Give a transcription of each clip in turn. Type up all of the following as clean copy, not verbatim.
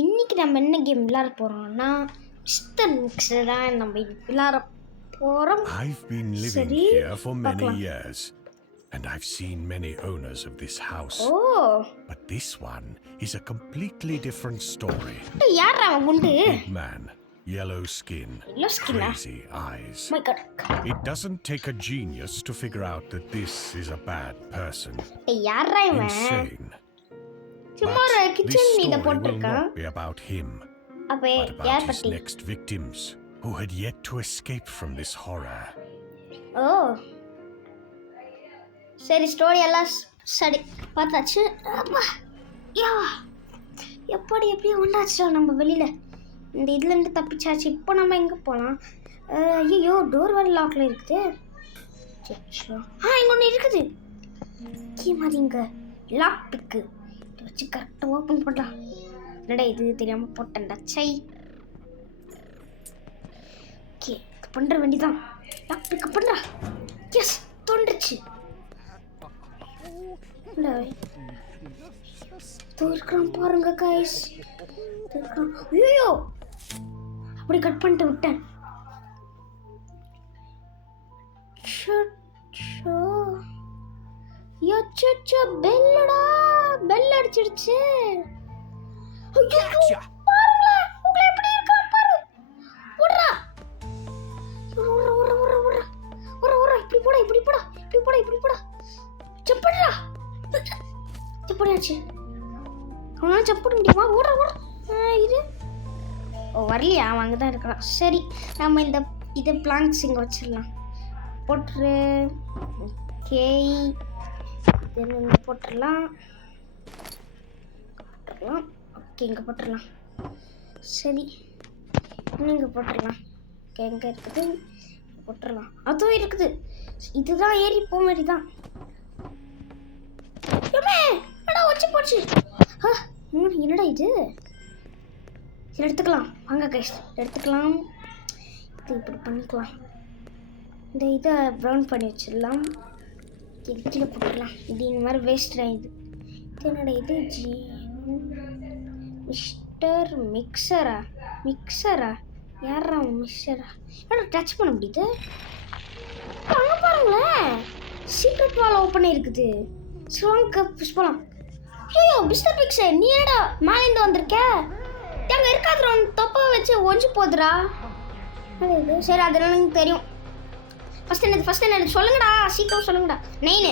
இன்னைக்கு நம்ம என்ன கேம் விளையாட போறோம்னா மிஸ்டர் மிக்ஸர் தான் நம்ம விளையாட போறோம். I've been living here for many years and I've seen many owners of this house. But this one is a completely different story. யாரா அவன் குண்டு? Big man, yellow skin, crazy eyes. My god. It doesn't take a genius to figure out that this is a bad person. யாரா இவன்? Insane. Tomorrow kitchen this மீத story will போட்டுருக்கான். not be about him, அப்ப but யார் about his பத்தி? next victims who had yet to escape from this horror. சரி story எல்லாம் சரி பார்த்தாச்சு. அப்பா யா எப்படி வந்தாச்சுடா நம்ம வெளியில இந்த இதுலேருந்து தப்பிச்சாச்சு. இப்போ நம்ம எங்கே போகலாம்? ஐயோ டோர் வேறு லாக்கில் இருக்குது. இங்கே ஒன்று இருக்குது. கீ மாதிரி இங்கே லாக் பிக்கு இதை வச்சு கரெக்டாக ஓப்பன் பண்ணலாம். என்னடா இது தெரியாமல் போட்டேன்டா சை. ஓகே பண்ணுற வேண்டிதான். லாக் பிக்கு பண்ணுறா. எஸ் தோன்றுச்சு. இருக்கிறான் பாருங்க கைஸ். ஐயோ அப்படி கட் பண்ணிட்டு விட்டேன். பெல்லடா பெல் அடிச்சிடுச்சு. பாருங்களேன் உங்களை எப்படி இருக்கான் பாரு. ஓடுறா இப்படி போடா இப்படி போடா இப்படி போடா இப்படி போடா. செப்படா செப்படாச்சு. அவனால் செப்பட முடியுமா? ஓடுற இது வரலையா? அவன் அங்கே தான் இருக்கிறான். சரி நம்ம இதை பிளாங்க்ஸ் இங்கே வச்சிடலாம். போட்டுரு. ஓகே இங்கே போட்டுடலாம். ஓகே இங்கே போட்டுடலாம். சரி இன்னும் இங்கே போட்டுடலாம். ஓகே எங்கே இருக்குது? போட்டுடலாம். அதுவும் இருக்குது. இதுதான் ஏறி போக மாதிரி தான். போச்சு. என்னடா இது? இதில் எடுத்துக்கலாம். வாங்க கைஸ் எடுத்துக்கலாம். இது இப்படி பண்ணிக்கலாம். இந்த இதை ப்ரௌன் பண்ணி வச்சிடலாம். இது கீழே போட்டுடலாம். இது இந்த மாதிரி வேஸ்ட் ஆகிடுது. இது என்னடா இது? மிஸ்டர் மிக்சரா யாரா மிக்சரா? என்னடா டச் பண்ண முடியுது? அங்கே பாருங்களேன் சீக்ரெட் வால் ஓப்பன் இருக்குது. ஸ்ட்ராங் புஷ் போகலாம். ஐயோ மிஸ்டர் மிக்ஸர் நீ ஏடா மேலேருந்து வந்திருக்க? அங்கே இருக்காதுடா தொப்பை வச்சு ஒஞ்சி போகுதுடா. சரி அதெல்லாம் எனக்கு தெரியும். ஃபஸ்ட் என்னது சொல்லுங்கடா சீக்கிரம் சொல்லுங்கடா. 9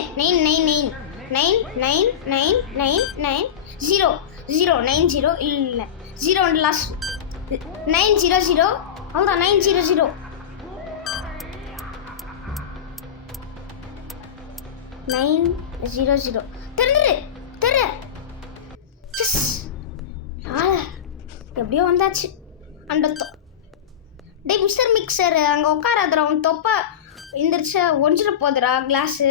இல்லை 0 லாஸ்ட் 900 அவ்வளோதான் 900 900 தெரு எப்படியோ வந்தாச்சு. அந்த டே மிஸ்டர் மிக்சர் அங்கே உட்காராதுரா. உன் தொப்பை எந்திரிச்சு ஒஞ்சிட போதுடா கிளாஸு.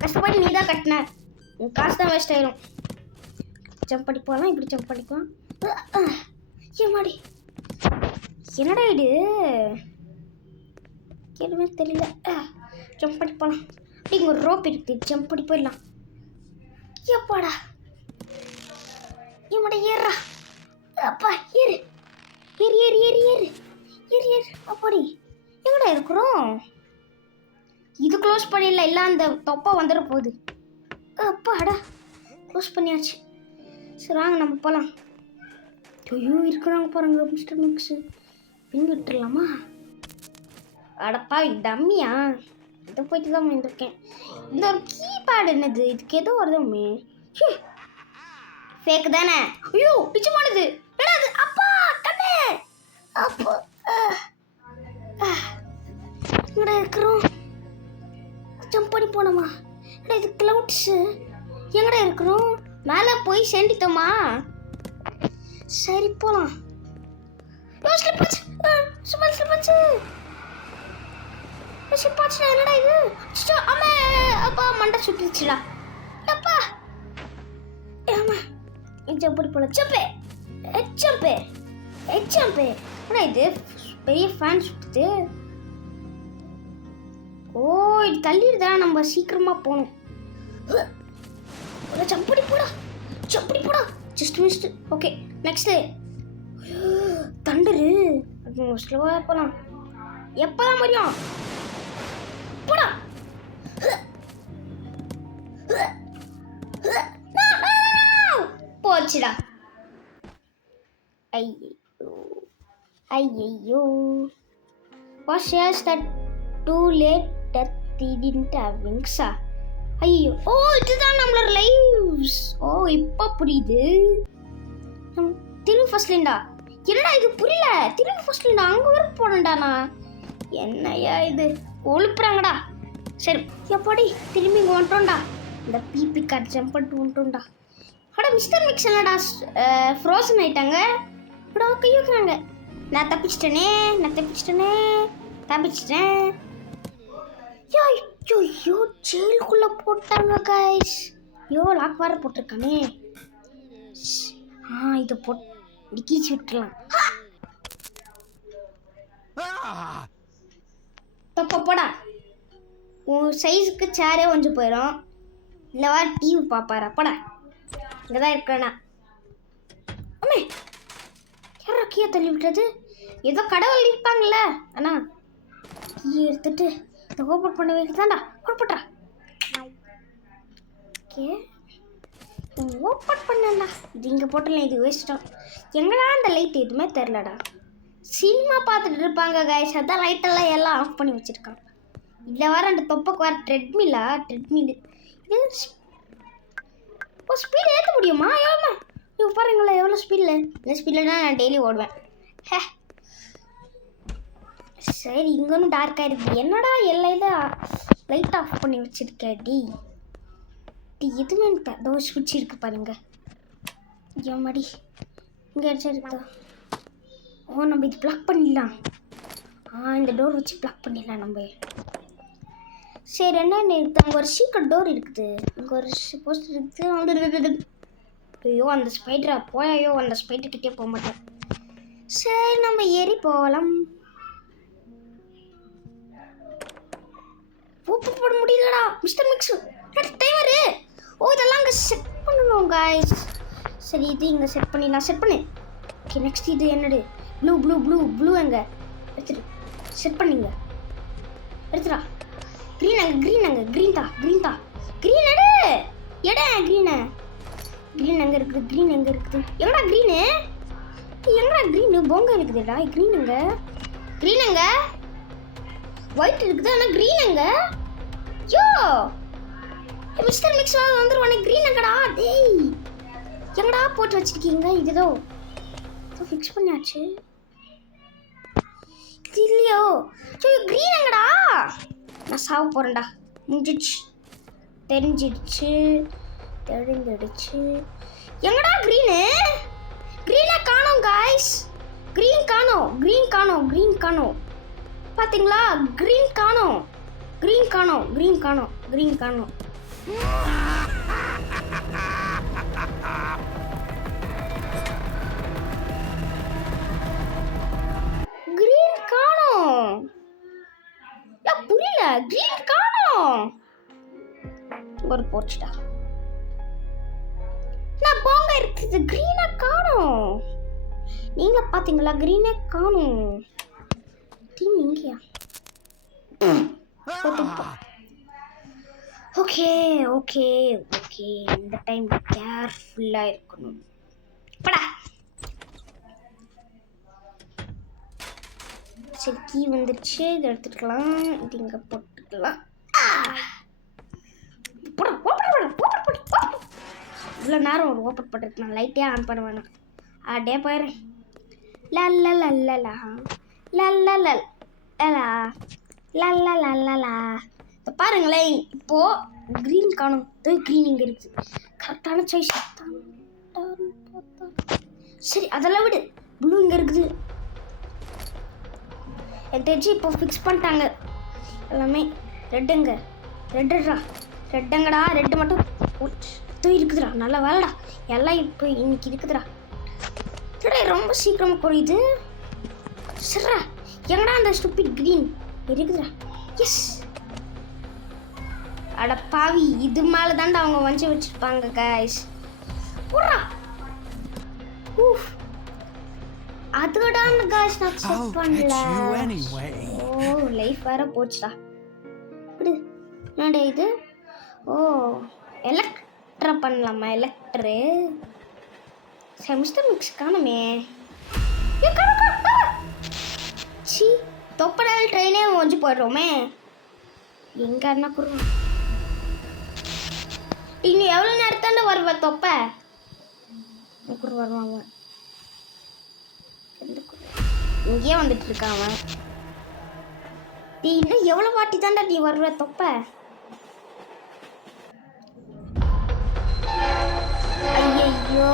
கஷ்டப்பட்டு நீ தான் கட்டின. உன் காசு தான் வேஸ்ட் ஆயிரும். ஜம்ப் பண்ணி போகலாம். இப்படி ஜம்ப் பண்ணிக்கலாம். ஏமாடி என்னடா இது எதுவுமே தெரியல. ஜம்ப் பண்ணி போகலாம். அப்படி இங்கே ஒரு ரோப் இருக்குது. ஜம்ப் பண்ணி போயிடலாம். எப்பாடா இவட ஏறா. அப்பா ஏறு ஏறு ஏறு ஏறு ஏறு ஏறு ஏறு. அப்படி எங்கடா இருக்கிறோம்? இது க்ளோஸ் பண்ணிடல. இல்லை அந்த தொப்பை வந்துட போகுது. அப்பாடா க்ளோஸ் பண்ணியாச்சு. சரி வாங்க நம்ம போகலாம். ஐயோ இருக்கிறாங்க பாருங்க மிஸ்டர் மிக்ஸு. பின் விட்டுடலாமா? அடப்பா டம்மியா? இதை போயிட்டு தான் வந்திருக்கேன். இந்த ஒரு கீபேட் என்னது? இதுக்கு ஏதோ வருதுமே. ஃபேக் தானே? ஐயோ நிச்சயமானது. என்னது? அப்பா கண்ணே அப்பா எங்கடா இருக்கிறோம்? ஜம்ப் பண்ணி போனோமா? இது கிளவுட்ஸு. எங்கடா இருக்கிறோம்? மேலே போய் சேர்ந்துட்டோமா? சரி போகலாம். என்னடா இது? அம்மா அப்பா மண்டை சுட்டுருச்சுடா. அப்பா ஜம்படி போல ஜம்பே ஆனால் இது பெரிய ஃபேன் சுட்டுது. ஓ இது தள்ளிடுதா? நம்ம சீக்கிரமாக போகணும். ஜம்படி போடா ஜஸ்ட் மிஸ்ட். ஓகே நெக்ஸ்ட்டு தண்டரு ஸ்லோவாக போகலாம். எப்போதான் முடியும்? போடா. போச்சுடா. ஐயோ was just that too late that they didn't have wings. ஐயோ ஓ இதுதான் நம்மளோட லைவ்ஸ். ஓ இப்போ புரியுது. திரும்பி ஃபர்ஸ்ட்லேண்டா. என்னடா இது புரியல. திரும்பி ஃபர்ஸ்ட்லேண்டா அங்கே வரைக்கும் போனேன்டா நான். என்னையா இது ஒழுப்புறாங்கடா. சரி எப்படி திரும்பி இங்கே வந்துட்டோம்டா. இந்த பிபி கார்டு ஜம்ப் பண்ணிட்டு வந்துட்டோம்டா. அடா மிஸ்டர் மிக்ஸ் என்னடா ஃப்ரோசன் ஆயிட்டாங்க. அடா கை வைக்கிறாங்க. நான் தப்பிச்சிட்டேன். ஐயோ ஜெயிலுக்குள்ள போட்டாங்க கைஸ். ஐயோ லாக் வேற போட்டிருக்கானே. இதை போட்டு கீச்சு விட்டுலாம். தப்பப்படா உன் சைஸுக்கு சேரே கொஞ்சம் போயிடும். இல்லை வா டிவி பார்ப்பாரா படா. இங்கே தான் இருக்கிறேண்ணா. அம்மே யாரா கீயை தள்ளி விட்டுறது? ஏதோ கடவுள் இருப்பாங்கல்ல. அண்ணா கீயை எடுத்துட்டு இதை ஓப்பன் பண்ண வைக்கிறதாண்டா. ஓப்பட்றா. ஓகே ஓப்பன் பண்ணா. இது இங்கே போட்டல. இது வேஸ்ட்டாக எங்கடா அந்த லைட் எதுவுமே தெரிலடா. சினிமா பார்த்துட்டு இருப்பாங்க கைஸ். அதான் லைட்டெல்லாம் எல்லாம் ஆஃப் பண்ணி வச்சுருக்காங்க. இதில் வர அந்த தொப்பைக்கு வர ட்ரெட்மில் இது ஓ ஸ்பீடு ஏற்ற முடியுமா? எவ்வளோ இப்போ பாருங்களேன் எவ்வளோ ஸ்பீடில். இந்த ஸ்பீடில் தான் நான் டெய்லி ஓடுவேன். சரி இங்கேன்னு டார்க்காக இருக்குது. என்னடா எல்லா இதை லைட் ஆஃப் பண்ணி வச்சுருக்கேன். டி எதுவுமே எனக்கு அதோ சுவிட்ச் இருக்கு பாருங்க. ஏமாடி இங்கே அடிச்சிருக்கா. ஓ நம்ம இது பிளாக் பண்ணிடலாம். இந்த டோர் வச்சு பிளாக் பண்ணிடலாம் நம்ம. சரி என்ன இருக்குது அங்கே ஒரு சீக்கிரம் டோர் இருக்குது. இங்கே ஒரு போஸ்ட் இருக்குது. ஐயோ அந்த ஸ்பைடரா போயோ. அந்த ஸ்பைடர்கிட்டே போக மாட்டேன். சரி நம்ம ஏறி போகலாம். ஓப்பன் போட முடியலடா மிஸ்டர் மிக்ஸு. டைமரு. ஓ இதெல்லாம் அங்கே செட் பண்ணணும் காய்ஸ். சரி இது இங்கே செட் பண்ணிடலாம். செட் பண்ணு. ஓகே நெக்ஸ்ட் இது என்னடு ப்ளூ எங்கே எடுத்துடு. செட் பண்ணிங்க. எடுத்துடா. க்ரீன் அங்கே க்ரீன் தா க்ரீன் எடு க்ரீன் எங்கே இருக்குது? க்ரீன் எங்கே இருக்குது? எங்கடா க்ரீனு பொங்க இருக்குதுடா. க்ரீன் எங்கே ஒயிட் இருக்குது. ஆனால் க்ரீன் எங்கே? யோ மிஸ்டர் மிக்ஸ் வந்துருவானே. க்ரீன் எங்கடா? டேய் எங்கடா போட்டு வச்சிருக்கீங்க? இதுதோ ஃபிக்ஸ் பண்ணியாச்சு. இது இல்லையோ. க்ரீன் எங்கடா? நான் சாவ போகிறேன்டா. முடிஞ்சிடுச்சு. தெரிஞ்சிடுச்சு. எங்கடா க்ரீனை காணோம் காய்ஸ். க்ரீன் காணோம். பார்த்தீங்களா? க்ரீன் காணோம். புரியல. க்ரீன் காணோம். ஒரு போச்சுடா. நான் போங்க இருக்குது. க்ரீனை காணோம். நீங்க பாத்தீங்களா? க்ரீனை காணோம். டீம் இங்கயா? ஓகே இந்த டைம் கேர்ஃபுல்லா இருக்கணும். படா. சரி கீ வந்துருச்சு. இதை எடுத்துக்கலாம். இது இங்கே போட்டுக்கலாம். இவ்வளோ நேரம் ஒரு ஓப்பன் பண்ணுறதுக்கு நான் லைட்டே ஆன் பண்ண வேணாம். அப்படியே போயிடுறேன். இப்போ பாருங்களேன். இப்போது க்ரீன் காணும். க்ரீன் இங்கே இருக்குது. கரெக்டான சாய்ஸ். சரி அதெல்லாம் விடு. ப்ளூ இங்கே இருக்குது. எனக்கு தெரிஞ்சு இப்போ ஃபிக்ஸ் பண்ணிட்டாங்க எல்லாமே. ரெட்டுடா. ரெட்டு மட்டும் இருக்குதுடா. நல்ல வேலைடா. எல்லாம் இப்போ இன்னைக்கு இருக்குதுடா. ரொம்ப சீக்கிரமாக குறையுது. சரிடா. எங்கடா அந்த ஸ்டூபிட் க்ரீன் இருக்குதுடா. எஸ். அட பாவி. இது மேலே தாண்டா அவங்க வஞ்சி வச்சுருப்பாங்க கைஸ். போடுறா. அதுடான்னு காய்ஸ் நான் செக் I'll பண்ணல. catch you anyway. ஓ லைஃப் வேற போச்சுடா. விடு. என்னடா இது? ஓ எலக்ட்ரா பண்ணலாமா? எலக்ட்ரு செமிஸ்டர் மிக்ஸ் காணுமே. சி தொப்படால் ட்ரெயினே ஓஞ்சி போயிடுறோமே. எங்க அண்ணா குரு இனி எவ்வளோ நேரத்தாண்ட வருவ தொப்ப குரு வருவாங்க. இங்கேயே வந்துட்டு இருக்கான் அவன். நீ இன்னும் எவ்வளோ வாட்டி தாண்டா நீ வருவ தொப்ப? ஐயோ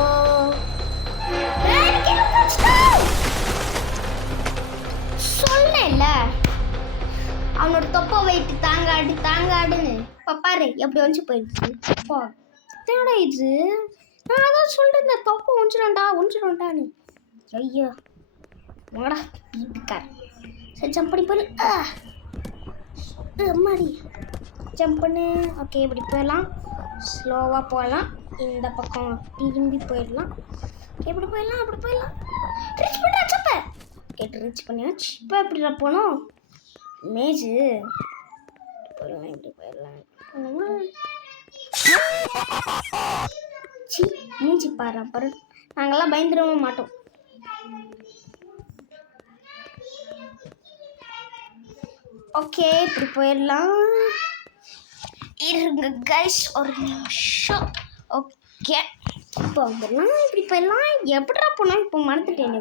சொன்னேன்ல அவனோட தொப்பை வெயிட்டு தாங்காடுன்னு பாரு எப்படி வந்து போயிடுச்சு. தேடா இது நான் அதான் சொல்றேன், இந்த தொப்பை ஒஞ்சிடும்டான்னு. ஐயோ வாடா வீட்டுக்கார். சரி ஜம்ப் பண்ணி போயிரு. அம்மாடி ஜம்ப் பண்ணு. ஓகே இப்படி போயிடலாம், ஸ்லோவாக போகலாம், இந்த பக்கம் திரும்பி போயிடலாம். எப்படி போயிடலாம் அப்படி போயிடலாம். ரீச் பண்ணுறாச்சப்ப கேட்டு ரீச் பண்ணியாச்சு. இப்போ எப்படிடா போனோம் மேஜு போயிடலாம். இப்படி போயிடலாம். சி மூஞ்சி பாரு. அப்புறம் நாங்கள்லாம் பயந்துடவே மாட்டோம். ஓகே இப்படி போயிடலாம். இருங்க கைஸ் ஒரு நிமிஷம். ஓகே இப்போ வந்துடலாம். இப்படி போயிடலாம். எப்படிடா போனோம் இப்போ மறந்துட்டேன்.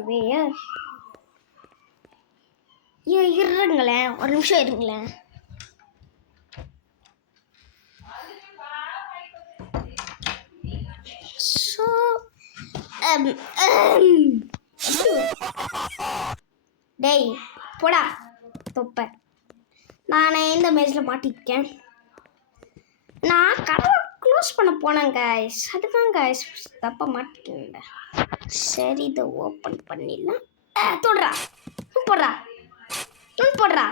இருங்களேன் ஒரு நிமிஷம் இருங்களேன். ஸோ டேய் போடா தொப்பை. நானே இந்த மேஜில் மாட்டிருக்கேன். நான் கதவை க்ளோஸ் பண்ண போனேன் கைஸ். அதுதான் கைஸ் தப்பா மாட்டிக்கிட்டேன். சரி இதை ஓப்பன் பண்ணிடலாம். தொடுறா போடுறா போடுறா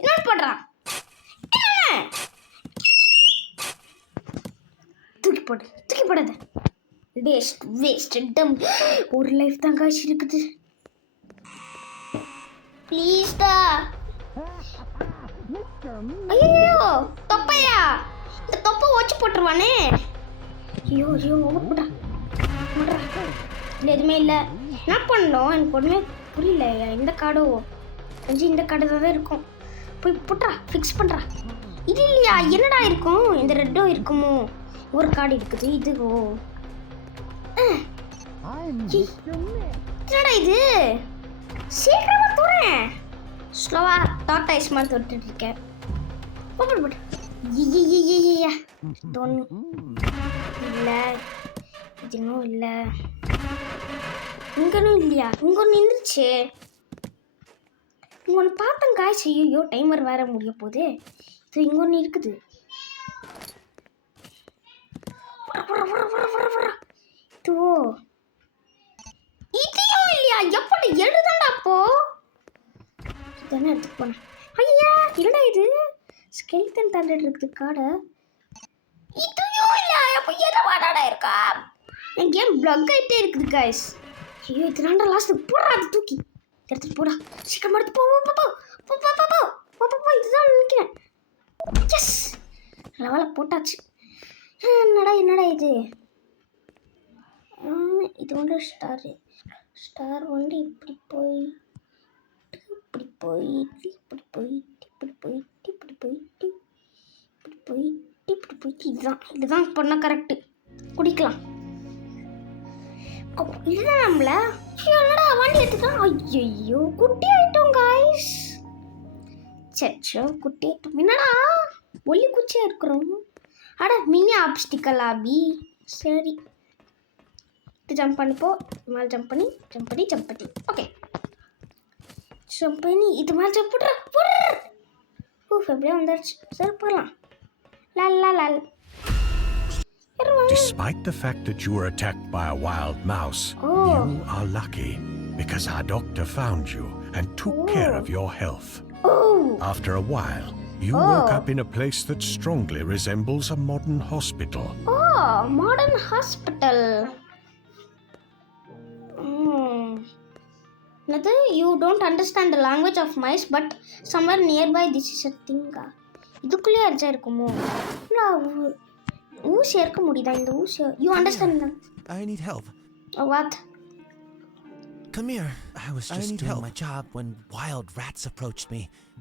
இன்னொன்று போடுறா. தூக்கி போடாத. வேஸ்ட் டம். ஒரு லைஃப் தான் காய்ச்சி இருக்குது. ப்ளீஸ்டா. ஐயோ தொப்பையா, இந்த தொப்பை ஒச்சு போட்டுருவானே. ஐயோ போடுறா. இல்லை எதுவுமே இல்லை. என்ன பண்ணோம் எனக்கு ஒன்றுமே புரியல. இந்த கார்டோ இந்த கார்டு தான் இருக்கும். போய் போட்டுறா ஃபிக்ஸ் பண்ணுறா. இது இல்லையா என்னடா இருக்கும்? இந்த ரெட்டோ இருக்குமோ? ஒரு கார்டு இருக்குது. இது ஓ என்னடா இது? சீக்கிரமா தூரேன். ஸ்லோவா டாட்டா ஐஸ் மாதிரி தொட்டுட்டு இருக்கேன். போட்டு இல்லை இதுவும் இல்லை. இங்கனும் இல்லையா? இங்க ஒன்று நின்றுச்சு. இங்கே ஒன்று பார்த்தேன் காய்ச்சி. ஐயோ டைமர் வேற முடிய போகுது. இது இங்கே ஒன்று இருக்குது. இதுவோ இதையும் இல்லையா? எப்படி எழுதாண்டா அப்போ? இதெல்லாம் எடுத்துட்டு போனேன். ஐயா என்னடா இது? ஸ்கெலிட்டன் தாண்டட் இருக்குது காடை. இதுவும் இல்லையா? அப்போ எதை வாடாடா இருக்கா? என் கேம் பிளக் ஆகிட்டே இருக்குது காய்ஸ். ஐயோ இதுலாண்டா லாஸ்ட் போடுறா. அது தூக்கி எடுத்துட்டு போடா. சீக்கிரம் எடுத்து போ. இதுதான் நினைக்கிறேன். எஸ் லெவலில் போட்டாச்சு. என்னடா இது? இது வந்து ஸ்டார் வந்து இப்படி போயிட்டு இதுதான் பண்ண கரெக்டு. குடிக்கலாம். இதுதான் நம்மள. என்னடா வண்டி எடுத்துக்கலாம். ஐயோ குட்டி ஆயிட்டோம் காய்ஸ். சச்சோ குட்டி ஆயிட்டோம். என்னடா ஒல்லி குச்சியா இருக்கிறோம். அட மினி ஆப்ஸ்டிக்கல் ஆபி. சரி ஜம்ப் பண்ணிப்போ. இது மேலே ஜம்ப் பண்ணி ஓகே ஜம்ப் பண்ணி இது மேலே ஜம்ப் போடுற. எப்படியா வந்துடுச்சு. சரி போகலாம். Lal. Despite the fact that you were attacked by a wild mouse, you are lucky because our doctor found you and took care of your health. After a while, you woke up in a place that strongly resembles a modern hospital. Modern hospital. என்னது you don't understand the language of mice but somewhere nearby this is a திங்கா. இதுக்குள்ளேயே அடிச்சா இருக்குமோ? இல்லை ஊசி இருக்க முடியுதா இந்த ஊசி? You understand? I need help. What? Come here. I was just doing my job when wild rats approached me,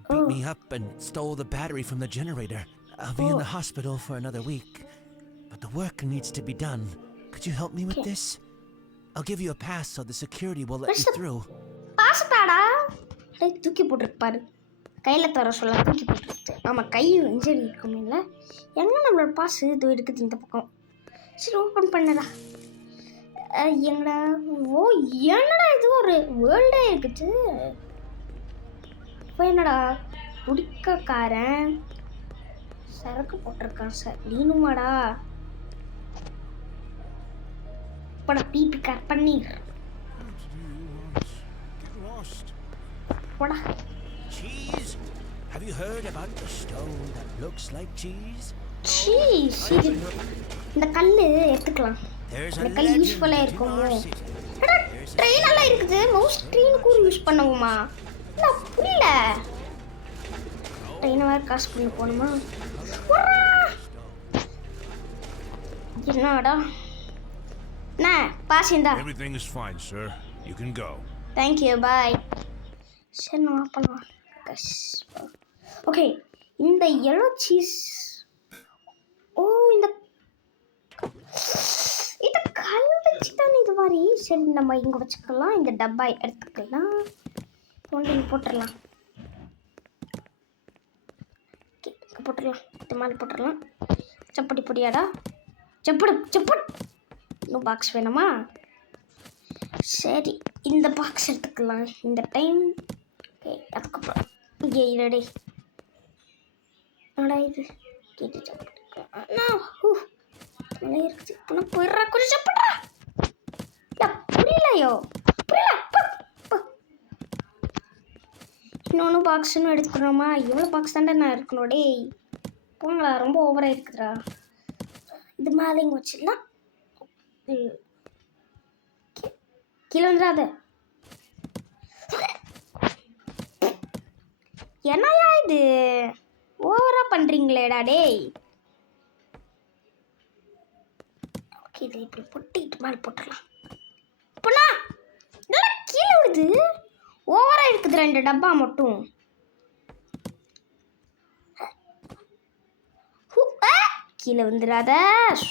beat me up, and stole the battery from the generator. I'll be in the hospital for another week, but the work needs to be done. Could you help me with this? I'll give you a pass so the security will let you through. பாஸ் தாடா. டேய் தூக்கி போட்டுருக்கு பாரு. கையில் தர சொல்ல தூக்கி போட்டுருக்கு. ஆமாம் கை இன்ஜரி இருக்குமே இல்லை. எங்கே நம்மளோட பாஸ் இது இருக்குது இந்த பக்கம். சரி ஓப்பன் பண்ணடா. எங்கடா? ஓ என்னடா இது ஒரு வேர்ல்டே இருக்குது. இப்போ என்னடா குடிக்கக்காரன் சரக்கு போட்டிருக்கான் சார். நீனுமாடா? பட பீப்பி கார் பன்னீர் போடா. Cheese? Have you heard about the stone that looks like cheese? Cheese. இந்த கல் எடுத்துக்கலாம். இந்த கல் யூஸ்ஃபுல்லாக இருக்குமோ? ட்ரெயின் எல்லாம் இருக்குது. மவுஸ் ட்ரெயினுக்கு யூஸ் பண்ணுவோமா? இல்லை புரியல. ட்ரெயினை வேறு காசு பண்ணி போகணுமா? என்னடா என்ன பாஸ் இந்தா. Everything is fine, sir. You can go. Thank you bye. சரி நான் பண்ணலாம். ஓகே இந்த எல்லோ சீஸ். ஓ இந்த கல் வச்சு தானே இது மாதிரி. சரி நம்ம இங்கே வச்சுக்கலாம். இந்த டப்பா எடுத்துக்கலாம். கொண்டு இங்கே போட்டுடலாம். ஓகே இங்கே போட்டுடலாம். இது மாதிரி போட்டுடலாம். சப்படி பொடியாடா. சப்படு இன்னும் பாக்ஸ் வேணுமா? சரி இந்த பாக்ஸ் எடுத்துக்கலாம் இந்த டைம். ஓகே அதுக்கப்புறம் இங்கே இரடே என்னடா இது கேட்டு இருக்குது. இப்போ போயிடுறா கொஞ்சம் சாப்பிட்றா. புரியலையோ புரியல. இன்னொன்று பாக்ஸ்ன்னு எடுத்துக்கிறோமா? எவ்வளோ பாக்ஸ் தாண்டா நான் இருக்கணும்? டேய் போங்களா, ரொம்ப ஓவராக இருக்குதுடா. இது மேலே இங்கே வச்சிடலாம். கீழே வந்துடாத. என்னையா இது ஓவரா பண்ணுறீங்களேடா டேய். ஓகே இதை இப்படி பொட்டிட்டு மேலே போட்டுடலாம். இப்போண்ணா நல்லா கீழே விடுது. ஓவராக இருக்குது ரெண்டு டப்பா மட்டும். கீழே வந்துடாத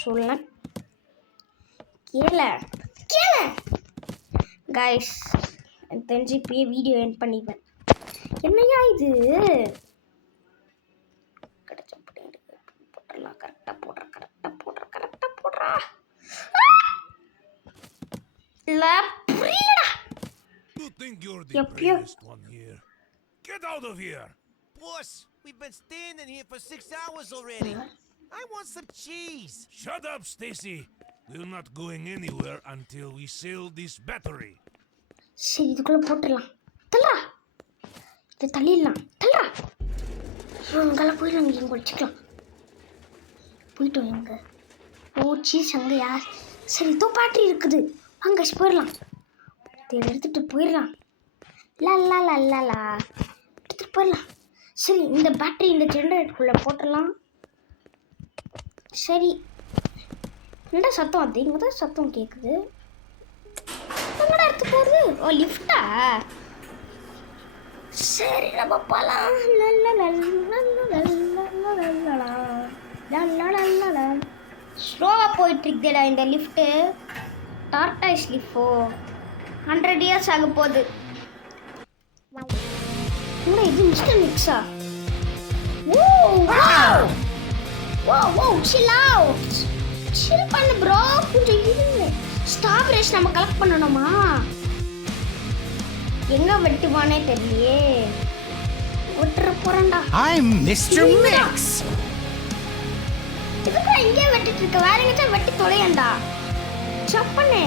சொல்ல. கீழே கைஸ் எனக்கு தெரிஞ்சு இப்பயே வீடியோ எண்ட் பண்ணிடுவேன். என்னையா இது கிடைச்ச போட்டுடலாம். கரெக்டாக போடுறா. இல்லை புரியலடா. You think you're the bravest one here? Get out of here! Boss, we've been standing here for 6 hours already. I want some cheese. Shut up, Stacy. We're not going anywhere until we sell this battery. சரி இதுக்குள்ளே போட்டுடலாம். தள்ளா இதை தள்ளிடலாம். தள்ளா இவங்கெல்லாம் போய் நாங்கள் இங்கே வச்சுக்கலாம். போயிட்டோம் எங்கே? ஓ சீஸ் அங்கேயா? சரி இதோ பேட்டரி இருக்குது. அங்கே போயிடலாம். இதை எடுத்துகிட்டு போயிடலாம். லா எடுத்துகிட்டு போயிடலாம். சரி இந்த பேட்டரி இந்த ஜென்ரேட்டருக்குள்ளே போட்டுடலாம். சரி என்னடா சத்தம்? அது இங்கே தான் சத்தம் கேட்குது. என்னடா எடுத்து போகுது? ஓ லிஃப்டா? சரி நம்ம போகலாம். ஸ்லோவாக போயிட்டுருக்குதேடா இந்த லிஃப்ட்டு. டார்டாய்ஸ் லிஃப்டோ 100 இயர்ஸ் ஆக போகுது. என்ன இது மிஸ்டர் மிக்ஸா? ஓ chill out. chill பண்ணு ப்ரோ. கொஞ்சம் இருங்க. ஸ்டாப் ரேஸ் நம்ம கலெக்ட் பண்ணணுமா? எங்க வெட்டுவானே தெரியலையே. விட்டுற போறேன்டா. I'm Mr. Mix. இதுக்கு இங்கே வெட்டிட்டு இருக்க. வேற எங்கேயாச்சும் வெட்டி தொலையண்டா. சப்பனே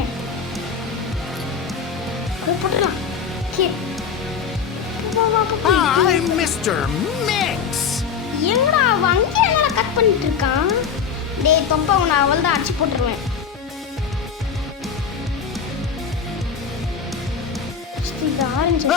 போட்டுடலாம். I'm Mr. Mix. எங்கடா அவன் அங்கே என்னடா கட் பண்ணிட்டு இருக்கான்? டேய் தொப்பை உன்னை அவள் தான் அடிச்சு போட்டுருவேன். ஃபர்ஸ்ட் இந்த ஆரஞ்சு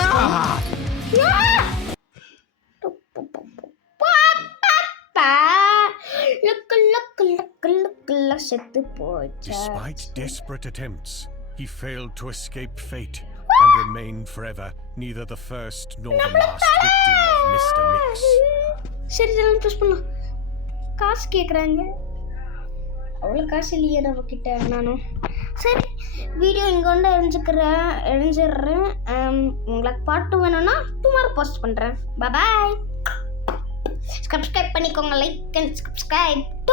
செத்து போச்சு. Despite desperate attempts, he failed to escape fate and remained forever neither the first nor the last victim of Mr. Mix. சரி சரி ப்ரெஸ் பண்ணலாம். காசு கேட்குறாங்க. அவ்வளோ காசு இல்லையே நம்ம கிட்ட. நானும் சரி வீடியோ இங்கே கொண்டு எரிஞ்சிடுறேன். உங்களுக்கு பாட்டு வேணும்னா டுமாரோ போஸ்ட் பண்ணுறேன். பாய். சப்ஸ்கிரைப் பண்ணிக்கோங்க. Like and subscribe.